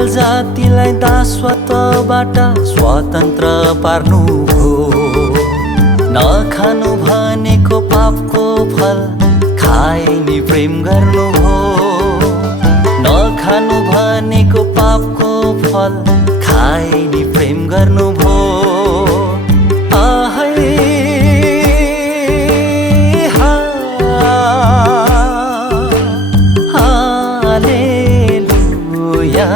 मानव जातिलाई दासत्वबाट स्वतन्त्र पार्नुभयो। नखानु भनेको पापको फल खाए नि प्रेम गर्नुभयो। नखानु भनेको पापको फल खाए नि प्रेम गर्नुभयो। हालेलुया।